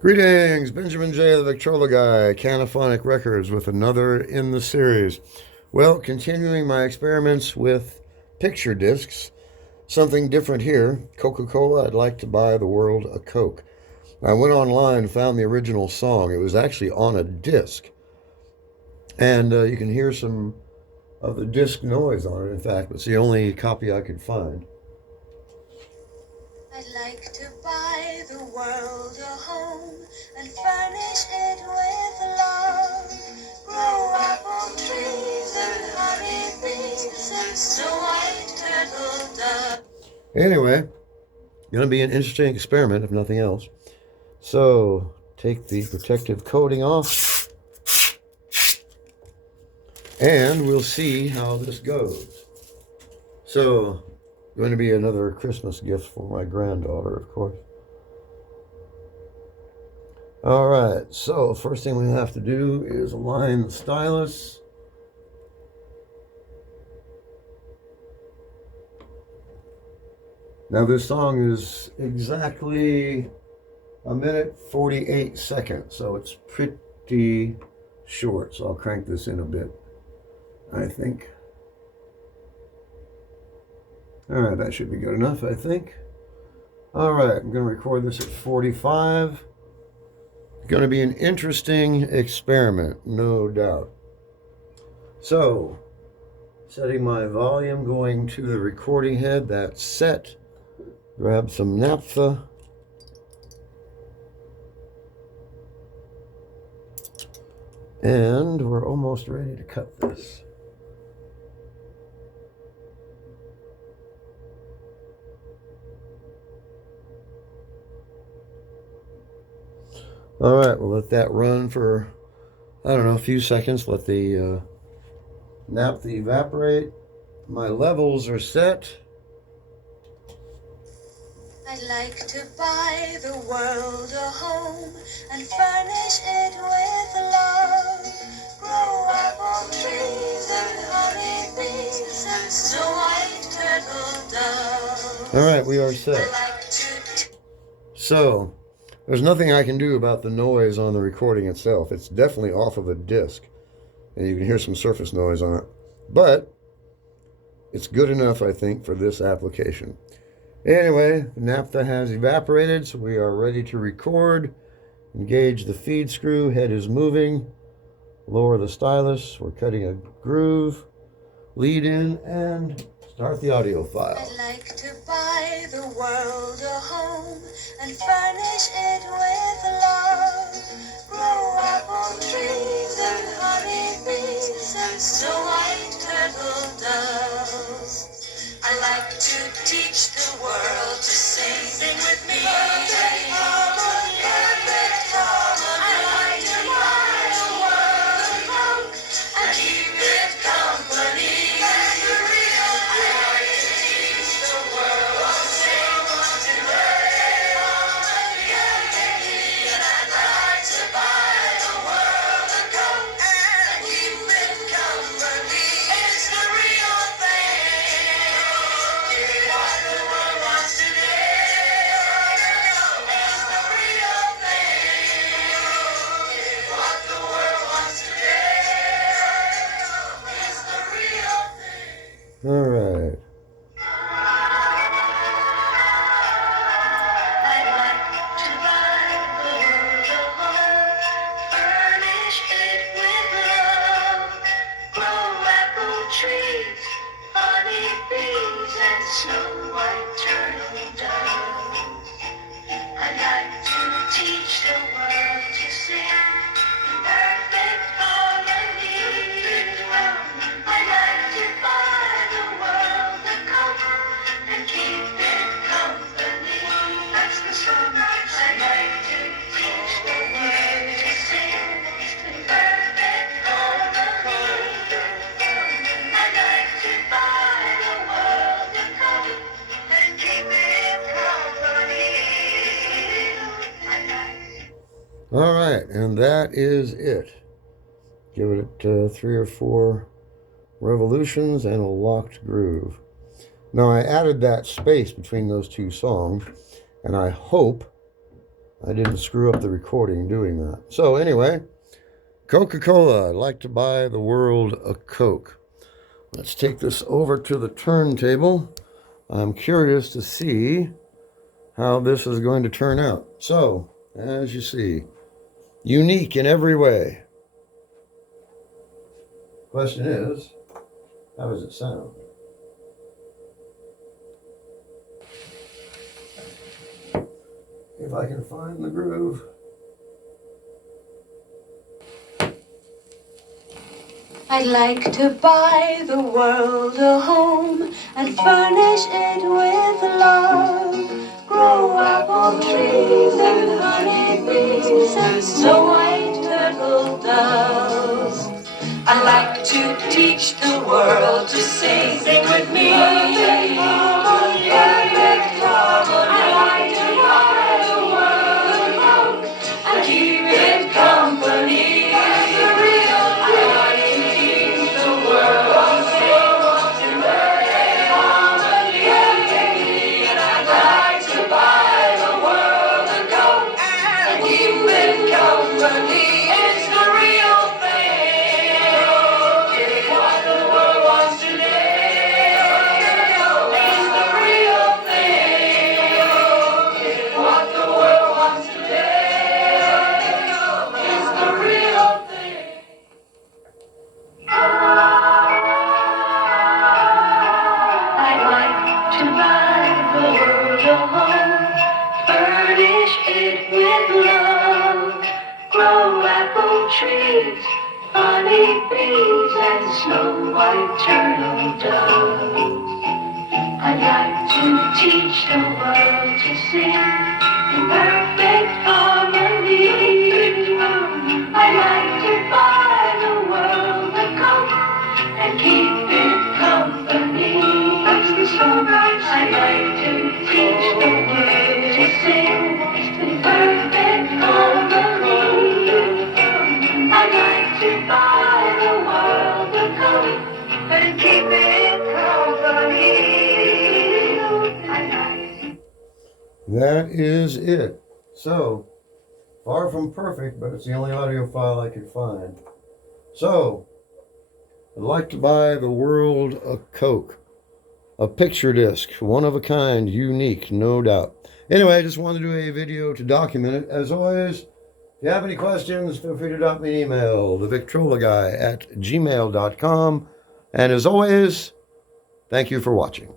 Greetings, Benjamin J. the Victrola Canophonic Records with another in the series. Well, continuing my experiments with picture discs, something different here. Coca-Cola, I'd like to buy the world a Coke. I went online and found the original song. It was actually on a disc. And you can hear some of the disc noise on it, in fact. It's the only copy I could find. I'd like to buy the world a home and furnish it with love. Grow apple trees and honey bees and snow white turtle doves. Anyway, going to be an interesting experiment, if nothing else. So, take the protective coating off, and we'll see how this goes. So, going to be another Christmas gift for my granddaughter, of course. All right, so first thing we have to do is align the stylus. Now this song is exactly 1:48, so it's pretty short. So I'll crank this in a bit, I think. All right, that should be good enough, I think. All right, I'm going to record this at 45. It's going to be an interesting experiment, no doubt. So, setting my volume, going to the recording head, that's set. Grab some naphtha. And we're almost ready to cut this. All right, we'll let that run for, I don't know, a few seconds. Let the naphtha evaporate. My levels are set. I'd like to buy the world a home and furnish it with love. Grow apple trees and honey bees and snow white turtle doves. All right, we are set. So, there's nothing I can do about the noise on the recording itself. It's definitely off of a disc, and you can hear some surface noise on it. But it's good enough, I think, for this application. Anyway, the naphtha has evaporated, so we are ready to record. Engage the feed screw, head is moving. Lower the stylus, we're cutting a groove. Lead in and start the audio file. I'd like to buy the world a home and furnish it with love. Grow apple trees and honey bees and snow white turtle doves. I like to teach the world to sing with me. Perfect harmony. I like to buy the world a Coke and keep it company. That's the real thing. I like to teach the world to sing perfect harmony. And I'd like to buy the world a Coke and keep it company. It's the real thing. All right. I'd like to buy the world a home, furnish it with love, grow apple trees, honey bees, and snow white turtle doves. I'd like to teach the world to sing in perfect harmony. I'd like to buy the world a Coke and keep it company. That's the song. I'd like to teach the world to sing in perfect harmony. I'd like to buy the world a Coke and keep it company. All right, and that is it. Give it 3 or 4 revolutions and a locked groove. Now I added that space between those two songs, and I hope I didn't screw up the recording doing that. So anyway, Coca-Cola. I'd like to buy the world a Coke. Let's take this over to the turntable. I'm curious to see how this is going to turn out. So, as you see, unique in every way. Question is, how does it sound? If I can find the groove. I'd like to buy the world a home and furnish it with love. Grow apple trees and honey bees and snow white turtle doves. I'd like to teach the world to sing with me. Perfect harmony. I'd like to buy the world a home and keep it company. Trees, honey bees, and snow white turtle doves. I'd like to teach the world to sing in perfect harmony. I'd like to buy the world a coat and keep it company. That's the song I'd like to teach the world to sing in perfect harmony. I'd like to buy the world a coat and keep it company. That is it. So, far from perfect, but it's the only audio file I could find. So, I'd like to buy the world a Coke. A picture disc, one of a kind, unique, no doubt. Anyway, I just wanted to do a video to document it. As always, if you have any questions, feel free to drop me an email, TheVictrolaGuy@gmail.com. And as always, thank you for watching.